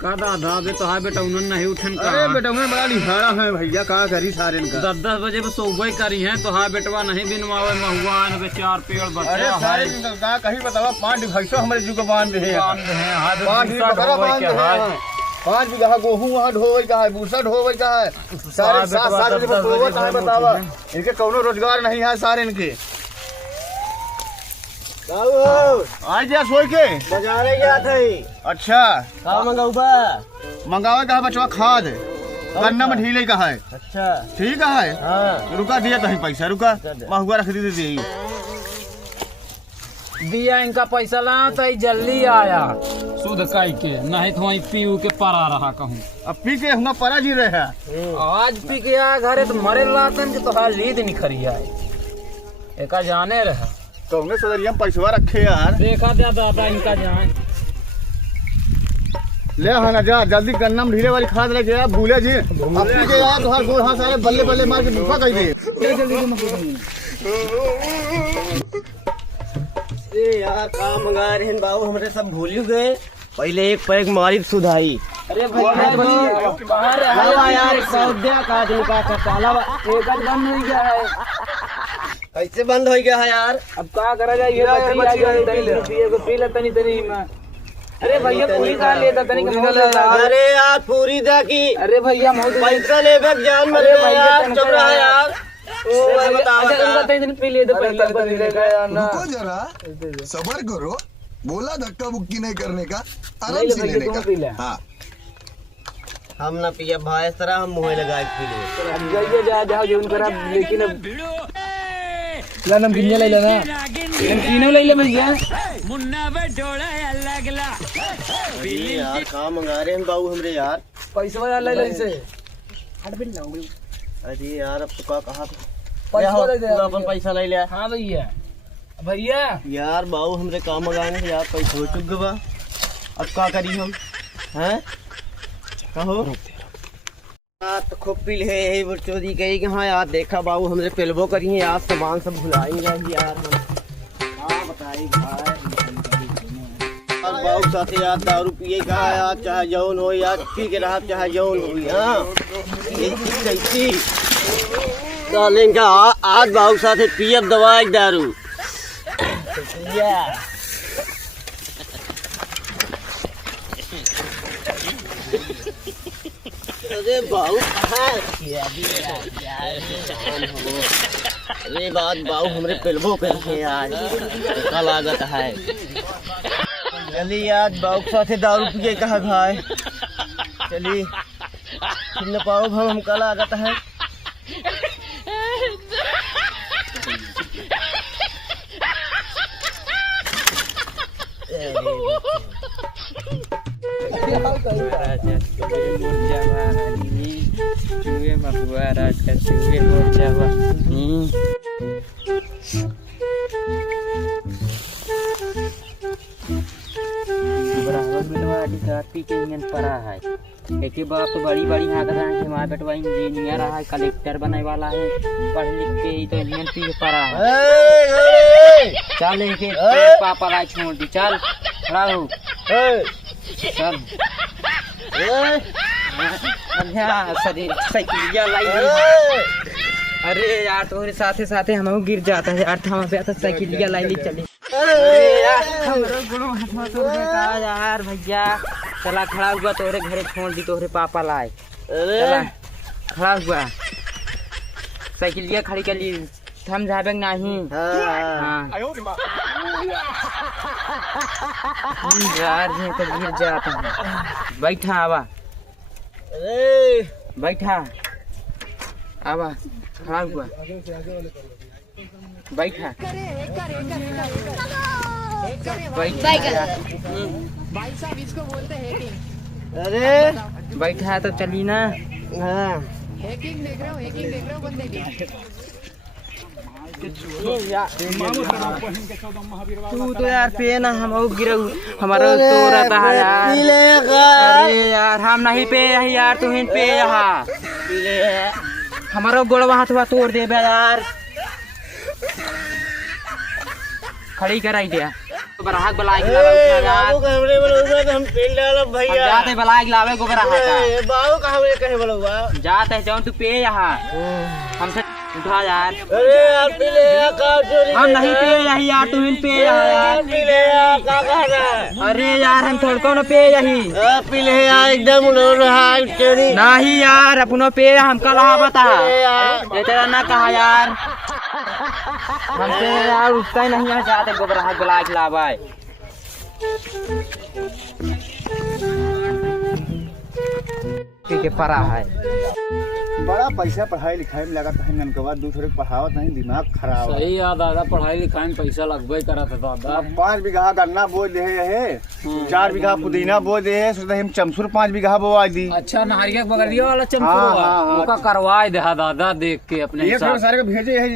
का दादा बे तो हाय बेटा उन्होंने नहीं उठन का। अरे बेटा मैं बड़ा निहारा है भैया, कहाँ करी सारे इनका 10 बजे में सोबई करी है तो हाँ बेटवा नहीं बिनवावे महुआन के 4 पेड़ बचे। अरे सारे का कहीं बतावा 5 भैंसो हमारे जुग बांध है, 5 बीघा गेहूं वहाँ ढोवे का है, भूसा ढोवे का है, सारे 7 ढोवे का है। बतावा इनके कौनो रोजगार नहीं है सारे इनके। आज जा सोई के बाजारे गया थे। अच्छा का मंगाऊबा? मंगावे का है बचवा खाद, गन्ना में ढीले का है। अच्छा ठीक है, हाँ रुका दिया कहीं पैसा, रुका महुआ रख दी दी। दिया इनका पैसा ला तो जल्दी आया सुध काई के, नहीं तो वहीं पी के परा रहा कहूँ। अब पी के हम परा जी रहे हैं। आज पी के आ घरे तो मरे लातन के तो हाल नींद नहीं खरी आए एक जाने रहा। कौने सदरिया में पैसा रखे यार, देखा दे दादा इनका जान ले हाँ ना जा जल्दी गन्ना में ढीले वाली खाद लेके आ, भूले जी अब पी के यार तो हर गोल हाथ सारे बल्ले बल्ले मार के भूखा कह दे। यार का मंगा रहे हैं बाबू, हमरे सब भूल ही गए। पहले एक पैक मारी सुधाई। अरे भैया बाहर यार सौद्या का दिन का कटाला एक बंद हो गया है। कैसे बंद हो गया है यार? अब क्या करा जाए ये पी ले तनी तनी में। अरे भैया पूरी खा लेता तनी का। अरे यार पूरी दा की। अरे भैया पैसा ले बैग जान मरे यार, चुप रहा यार। पी ले रुको जरा, सबर करो। बोला धक्का मुक्की नहीं करने का, आराम से लेने का। हाँ हम ना पिया भाई, इस तरह हम मुँह लगा के पी ले। जा जाओ जीवन करा, लेकिन अब ला नमकीन ले लेना, नमकीन ले ले भैया। मुन्ना बे डोला अलग ला यार का मंगा रहे हैं बाबू हमरे यार? पैसा वाला ले ले इसे। अरे यार अब तो का कहा पैसा ले दे अपन पैसा ले लिया। हाँ भैया भैया यार बाबू हमरे काम मंगाने यार पैसा हो चुक गवा, अब का करी हम हैं? कहो तो खूब पी है चोरी कही कि हाँ यार देखा बाबू हमरे पेलबो करी है यार, सामान सब भुलाई रही यार हम। हाँ बताई भाई बाबू साथे यार दारू पिए का यार, चाहे जौन हो यार पी के रहा चाहे जौन हो। हाँ ये चीज कैसी डालेंगे आज बाबू साथे पियब दवाई दारू अरे बाबू अरे बात बाबू हमरे पेलबो करके यार का लागत है। चलिए यार बाबू के साथे दारू पिए कहा भाई, चलिए न पाओ हम का लागत है। एक बात तो बड़ी बड़ी हाँ कर हमारा बेटवा इंजीनियर है, कलेक्टर बने वाला है, पढ़ लिख के तो इंजीनियर पी के पढ़ा है। चल एक पापा ला छोड़ दी, चल खड़ा हो चल। साइकिलिया लाई। अरे यार तुम्हारे साथे साथे हम गिर जाता है यार, हम पे साइकिलिया लाई चले। यार भैया चला खड़ा हुआ तोहरे घरे छोड़ दी, तोहरे पापा लाए। चला खड़ा हुआ साइकिलिया खड़ी कर ली, हम जाबे नहीं। हाँ यार ये तो गिर जाता है। बैठा आवा, बैठा आवा, खड़ा हुआ बैठा बैठा। अरे बैठा तो चली ना। हाँ तू तो यार पे ना हम गिर हमारा तो रहता है यार। अरे यार हम नहीं पे यार, तू ही पे यहाँ हमारा गोड़वा हाथवा तोड़ दे यार, खड़ी कराई दिया। बराहक बलाई खिलावे बाबू कहबरे बोलौआ तो हम पील डालो भैया जाते बलाई खिलावे को बराहक बाबू कहबरे कहे बोलौआ जाते जाऊं तू पे यहाँ हमसे उठा यार। अरे यार पी ले यार का चोरी हम नहीं पे यही यार, तू ही पे यार। पी ले यार का कह रहा है। अरे यार हम थोड़ को न पे यही पी ले यार एकदम रो रहा है चोरी नहीं यार, अपनो पे हम कल बता ये तेरा ना कहा यार, हमसे यार उठता ही नहीं है, जाते को बराहक बलाई खिलावे। के परा है बड़ा पैसा पढ़ाई लिखाई में लगा है ननकवा, दूसरे को पढ़ावत नहीं, दिमाग खराब है। सही यार दादा, पढ़ाई लिखाई में पैसा लगबे करा था दादा। अब 5 बीघा गन्ना बो दे है, 4 बीघा पुदीना बो दे है, सोचते हम चमसूर 5 बीघा बोआ दी। अच्छा नारियल बगलिया वाला चमचुआ ओका करवा दे दादा, देख के अपने ये हिसाब सारे को भेजे है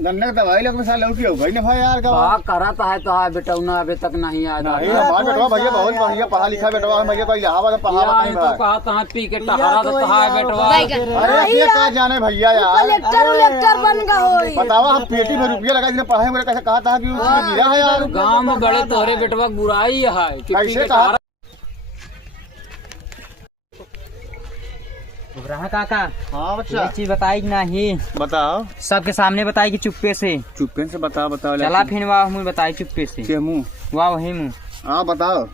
गन्ना की दवाई लग में साल लौटी हो गई ना भाई यार का का करता है तो है बेटौना अभी तक नहीं आया नहीं दादा। हमार बेटवा भैया बहुत बढ़िया पढ़ा लिखा बेटवा, भैया कोई इलाहाबाद में पढ़ावत नहीं तो भाई। कहा था पी के टहरा तो कहा है बेटवा। अरे ये का जाने भैया यार, कलेक्टर बन का होई। बतावा हम पेटी में रुपया लगा दिन पढ़ाई में कैसे कहा था कि उसने गिरा है यार। गाँव में बड़े तोहरे बेटवा बुराई है कि पी कैसे के कहा? टहरा। रहा काका हाँ ये बच्चा चीज बताई नहीं, बताओ, सबके सामने बताई कि चुप्पे से। चुप्पे से बताओ बताओ। चला फिर वाह मुँह बताई चुप्पे से, के मुँह वाह वही मुँह। हाँ बताओ।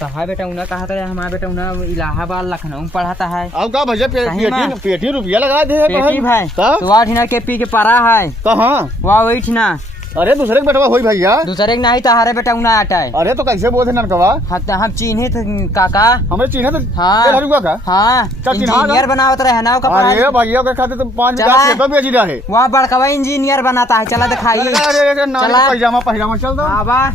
तो हाँ बेटा उन्हें कहा था हमारा बेटा उन्हें इलाहाबाद लखनऊ में पढ़ाता है। अब का भैया सही में? पेटी रुपया लगा दे पेटी भाई तब? तो वहाँ ठिना के पी के परा है, कहाँ? वहाँ वही ठिना अरे दूसरे के बेटवा होई भैया। दूसरे के नहीं तो हरे बेटा उन्हें आटा है। अरे तो कैसे बोलते ननकवा, हम चिन्हे थे काका। हमें चिन्ह तो हाँ हरुआ का। हाँ क्या चिन्हा था? इंजीनियर बनावत रहे ना का अरे भैया के खाते तो 5 चला। बीघा खेत बेच रहा है। वहाँ बड़कवा इंजीनियर बनाता है, चला दिखाइए। अरे नानी चला। पैजामा पैजामा चल दो। हाँ बा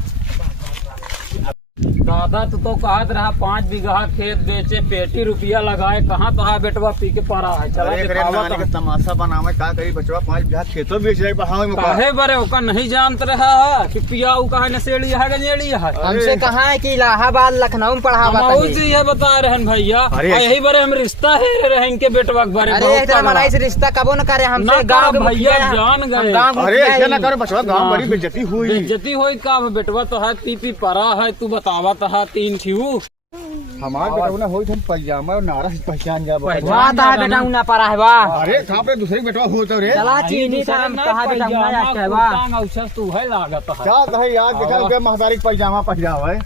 दादा तू तो कहत रहा 5 बीघा खेत बेचे, पेटी रुपया लगाए, कहाँ तो है बेटवा पी के परा है। चला अरे करे दिखावा नानी तो। के तमाशा बनावे का करी बचवा 5 बीघा खेतों बेच रहे पढ़ावे में। काहे बरे ओका नहीं जानत रहा है कि पिया उ कहा नसेड़ी है गंजेड़ी है। हमसे कहा है कि इलाहाबाद लखनऊ में पढ़ावा हम जी ये बता रहे भैया, अरे यही बरे हम रिश्ता है रहे इनके बेटवा के बारे में। अरे तेरा मलाई से रिश्ता कबो न करे हमसे। ना गाँव के भैया मुखिया जान गए। हम गाँव के अरे मुखिया ऐसा ना ही। करो बचवा, गांव बड़ी बेइज्जती हुई। बेइज्जती होई का बेटवा तो है पी परा है, तू बतावा तो है 3 क्यों। हमारे बेटा ना होई थे पैजामा और नारा से पहचान गया। वहाँ तो है बेटा उन्हें परा है वाह। अरे कहाँ पे दूसरे के बेटवा हो तो रे। चला चीनी था हम कहा बेटा उन्हें आटा है वाह। तू है लागत है। क्या कहे यार, देखा के महतारी के पैजामा पहनावा है।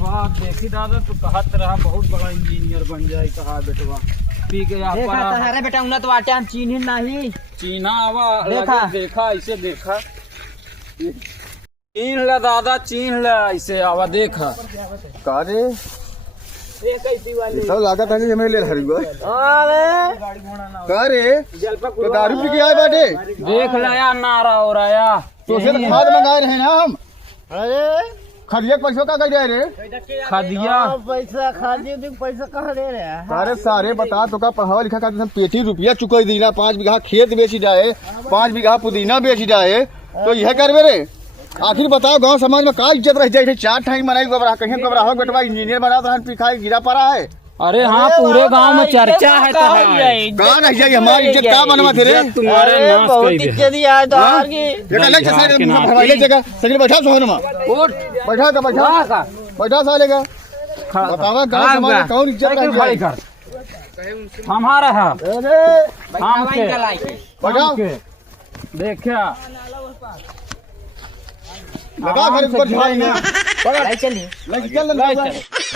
वाह देखी दादा तू कहत रहा बहुत बड़ा इंजीनियर बन जाए, कहा बेटवा पी के यहाँ देखा परा तो है। है बेटा उन्हें तो आटे हम चिन्हे नहीं। चीना आवा देखा। देखा ऐसे देखा, चीन ला दादा चीन ला ऐसे आवा देखा। का रे सब लागत है कि हमें ले हरिगो। का रे तो दारू पी के आए बाटे, देख लाया नारा हो रहा तो से खाद मंगाए रहे ना हम। अरे खरिया के पैसों का कह रहे रे। खदिया पैसा खाली दिन पैसा कहाँ ले रहे हैं। सारे सारे बता तो का पढ़ावा लिखा का पेटी रुपया चुकाई दीना, 5 बीघा खेत बेची जाए, 5 बीघा पुदीना बेची जाए, तो यह करबे रे। आखिर बताओ गांव समाज में का इज्जत रह जाए। 4 ठाई मनाई गोबरा कहीं गोबरा हो बेटवा इंजीनियर बना तो पिखाई गिरा पड़ा है। अरे हाँ पूरे गांव में चर्चा है तो है। गांव नहीं जाए हमारी इज्जत का बनवा थे रे। तुम्हारे नाश बहुत कर दे। इज्जत है तो हाँ? आगे। ये अलग से सारे भरवाइले जगह सही बैठा सोहनमा बैठा का बैठा साले का बतावा गांव समाज में कौन इज्जत रह जाए। हमारा है अरे हम के बैठा देखा लगा घर ऊपर चढ़ाएंगे। चलिए चल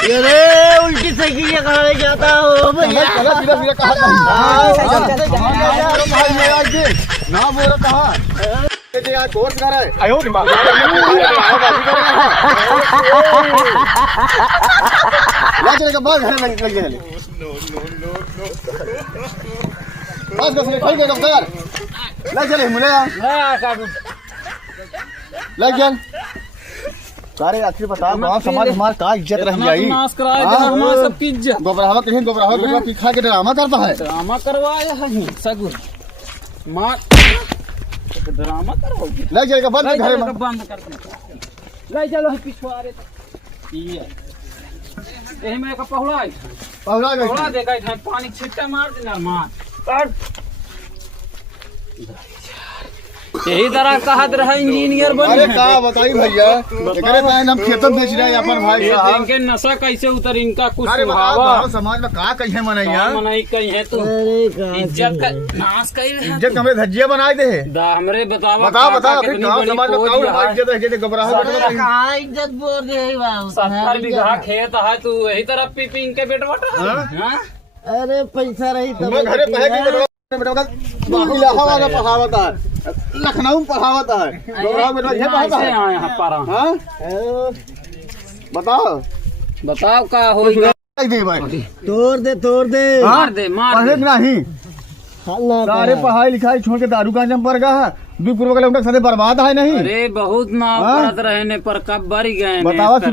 अरे उल्टी साइकिल ये कहाँ ले जाता हो भैया। चला सीधा सीधा कहा ना बोल कहा यार कोर्स कर रहा है। आयो दिमाग ला चलेगा बाहर घर लग चले बस बस खोल के डॉक्टर ले चले मुले लग गया। सारे आखिर बता गाँव समाज हमारा का इज्जत रह जाई। नाश कराए हमारा सबकी इज्जत। गोबरावा कहीं गोबरावा बेटवा पिखा के ड्रामा करता है। ड्रामा करवाया है सगुन मार ड्रामा करोगे। ले जाएगा बंद ले घर चलो, में बंद कर ले चलो पिछवाड़े ये यही मेरे का पहुड़ा है पहुला पहुड़ा गए देखा था पानी छिट्टा मार देना मार यही तरह कहत रहा इंजीनियर अरे बने का बताई भैया एकरे टाइम हम खेतों बेच रहे हैं अपन भाई साहब इनके नशा कैसे उतर इनका कुछ अरे बताओ सुहावा गाँव समाज में का कहिए मनैया मनाई कही है तू अरे का इज्जत का नाश कही इज्जत हमें धज्जिया बनाए दे हमरे बतावा बताओ काका बताओ फिर कितनी गाँव बड़ी समाज में फौज काऊ है। हमारी इज्जत रह गई घबराहट अरे कहाँ इज्जत बोल रही बाबू 70 बीघा खेत है तू यही तरह पी पी इनके बेटवा हाँ? अरे पैसा रही तो तुम्हें घरे पहे की बेटा बाकी इलाहाबाद में पढ़ावत है लखनऊ में पढ़ावत है घबराहट बेटा ये बात ऐसे है आए हैं पारा हाँ? बताओ बताओ का होगा दे भाई तोड़ दे मार दे मार पढ़े दे नहीं सारे पढ़ाई लिखाई छोड़ के दारू गांजा में पड़ गया है दुई पूर्व के लोग साथे बर्बाद है नहीं अरे बहुत नाव हाँ? पड़त रहे ने पर कब बरी गए ने बतावा कर-